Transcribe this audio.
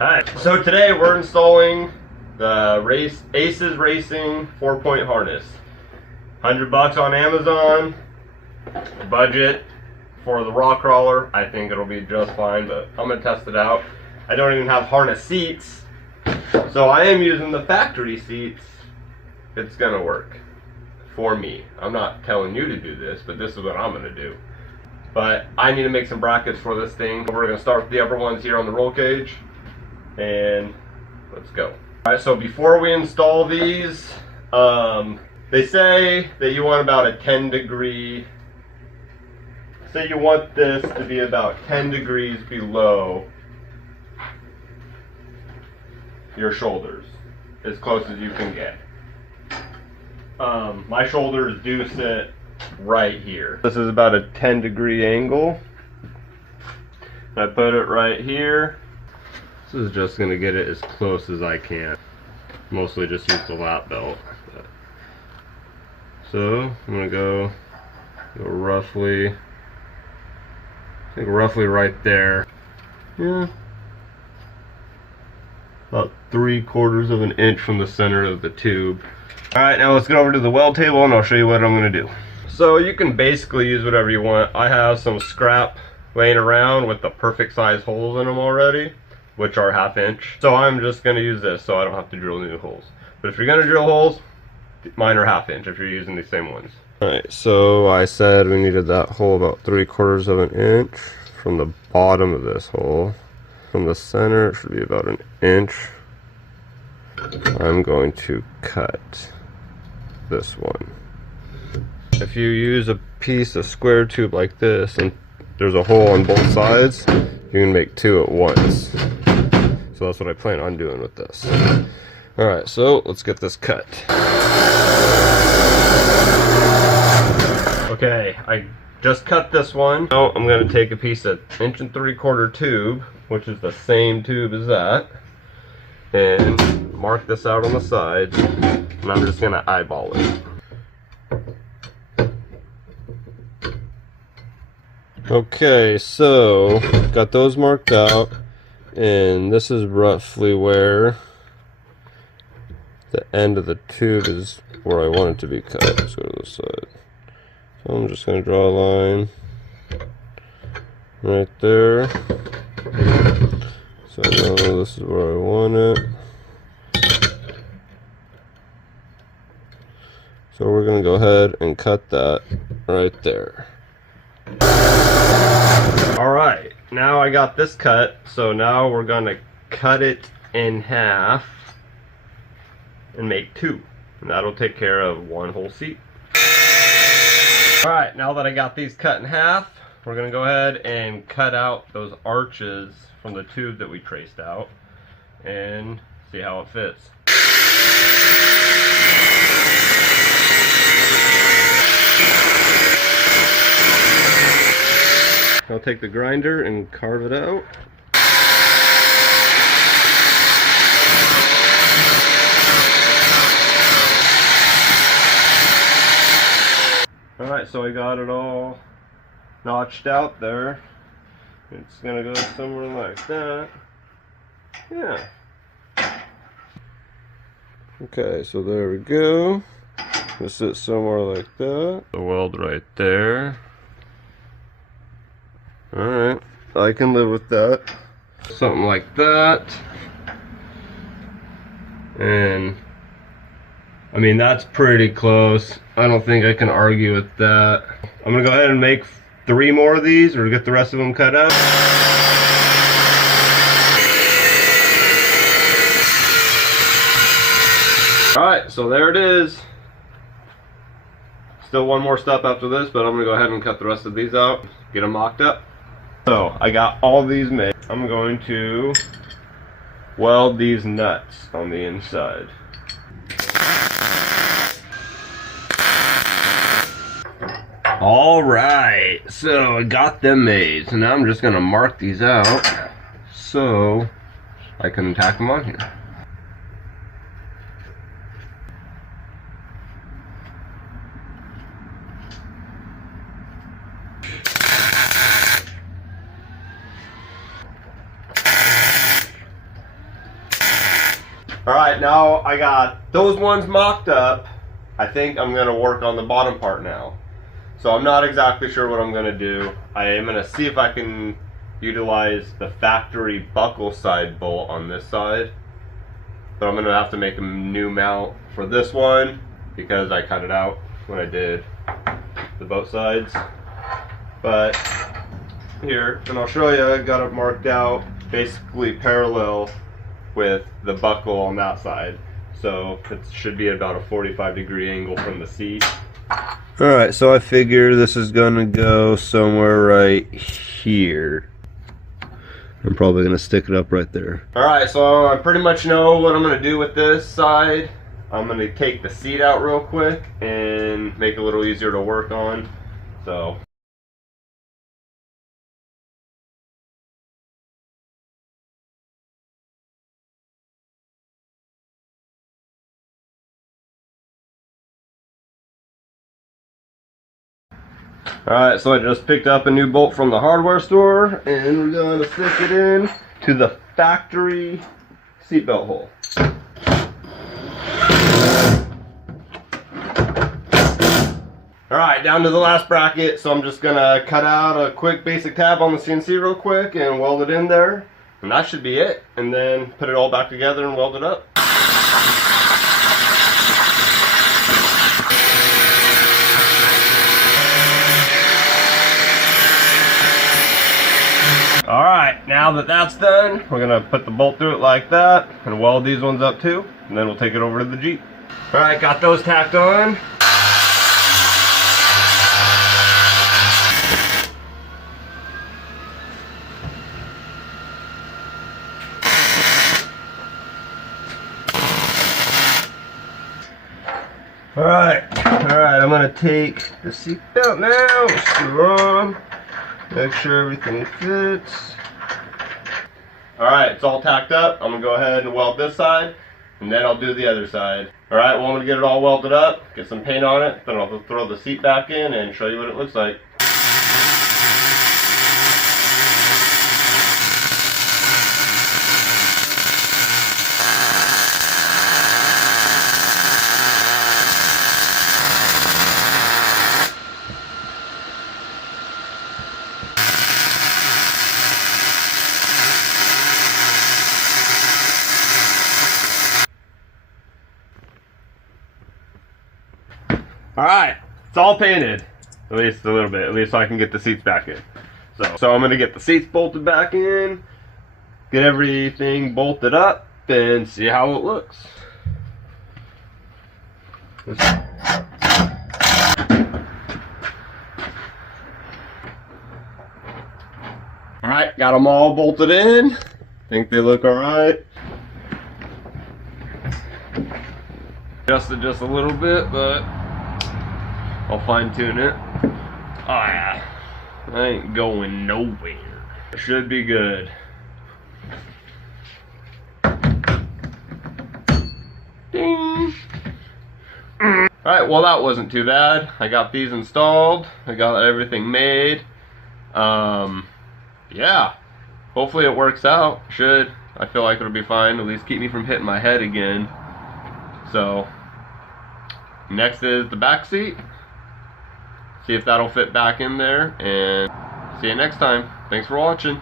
Alright, so today we're installing the Aces Racing 4-point harness. $100 on Amazon. Budget for the rock crawler. I think it'll be just fine, but I'm gonna test it out. I don't even have harness seats, so I am using the factory seats. It's gonna work for me. I'm not telling you to do this, but this is what I'm gonna do. But I need to make some brackets for this thing. We're gonna start with the upper ones here on the roll cage, and let's go. Alright, so before we install these, they say that you want about a 10-degree, say you want this to be about 10 degrees below your shoulders, as close as you can get. My shoulders do sit right here. This is about a 10-degree angle. I put it right here. This is just gonna get it as close as I can. Mostly just use the lap belt. So I'm gonna go roughly, I think roughly right there. Yeah. About 3/4 of an inch from the center of the tube. Alright, now let's get over to the weld table and I'll show you what I'm gonna do. So you can basically use whatever you want. I have some scrap laying around with the perfect size holes in them already, which are 1/2 inch. So I'm just gonna use this so I don't have to drill new holes. But if you're gonna drill holes, mine are 1/2 inch if you're using these same ones. Alright, so I said we needed that hole about 3/4 of an inch from the bottom of this hole. From the center it should be about 1 inch. I'm going to cut this one. If you use a piece of square tube like this and there's a hole on both sides, you can make 2 at once. So that's what I plan on doing with this. Alright, so let's get this cut. Okay, I just cut this one. Now I'm going to take a piece of 1 3/4 tube, which is the same tube as that, and mark this out on the sides, and I'm just going to eyeball it. Okay, so got those marked out, and this is roughly where the end of the tube is where I want it to be cut. Let's go to the side. So I'm just going to draw a line right there. So now this is where I want it. So we're going to go ahead and cut that right there. Alright, now I got this cut, so now we're going to cut it in half and make 2. And that'll take care of 1 whole seat. Alright, now that I got these cut in half, we're going to go ahead and cut out those arches from the tube that we traced out and see how it fits. I'll take the grinder and carve it out. Alright, so I got it all notched out there. It's gonna go somewhere like that. Yeah. Okay, so there we go. This is somewhere like that. The weld right there. Alright, I can live with that. Something like that. And I mean, that's pretty close. I don't think I can argue with that. I'm gonna go ahead and make 3 more of these, or get the rest of them cut out. Alright, so there it is. Still one more step after this, but I'm gonna go ahead and cut the rest of these out, get them mocked up. So I got all these made. I'm going to weld these nuts on the inside. Alright, so I got them made. So now I'm just going to mark these out so I can tack them on here. Alright, now I got those ones mocked up. I think I'm going to work on the bottom part now. So I'm not exactly sure what I'm going to do. I am going to see if I can utilize the factory buckle side bolt on this side. But I'm going to have to make a new mount for this one because I cut it out when I did the both sides. But here, and I'll show you, I got it marked out basically parallel with the buckle on that side. So it should be about a 45-degree angle from the seat. Alright, so I figure this is going to go somewhere right here. I'm probably going to stick it up right there. Alright, so I pretty much know what I'm going to do with this side. I'm going to take the seat out real quick and make it a little easier to work on. So. Alright, so I just picked up a new bolt from the hardware store and we're going to stick it in to the factory seatbelt hole. Alright, down to the last bracket, so I'm just going to cut out a quick basic tab on the CNC real quick and weld it in there. And that should be it. And then put it all back together and weld it up. Alright, now that that's done, we're going to put the bolt through it like that and weld these ones up too, and then we'll take it over to the Jeep. Alright, got those tacked on. Alright, I'm going to take the seat belt now, screw on. Make sure everything fits. Alright, it's all tacked up. I'm going to go ahead and weld this side, and then I'll do the other side. Alright, well I'm going to get it all welded up, get some paint on it, then I'll throw the seat back in and show you what it looks like. Alright, it's all painted, at least a little bit, at least so I can get the seats back in. So I'm going to get the seats bolted back in, get everything bolted up, and see how it looks. Alright, got them all bolted in. Think they look alright. Adjusted just a little bit, but I'll fine tune it. Oh yeah, I ain't going nowhere. It should be good. Ding. Alright, well that wasn't too bad. I got these installed. I got everything made. Yeah, hopefully it works out. Should. I feel like it'll be fine. At least keep me from hitting my head again. So, next is the back seat. See if that'll fit back in there, and see you next time. Thanks for watching.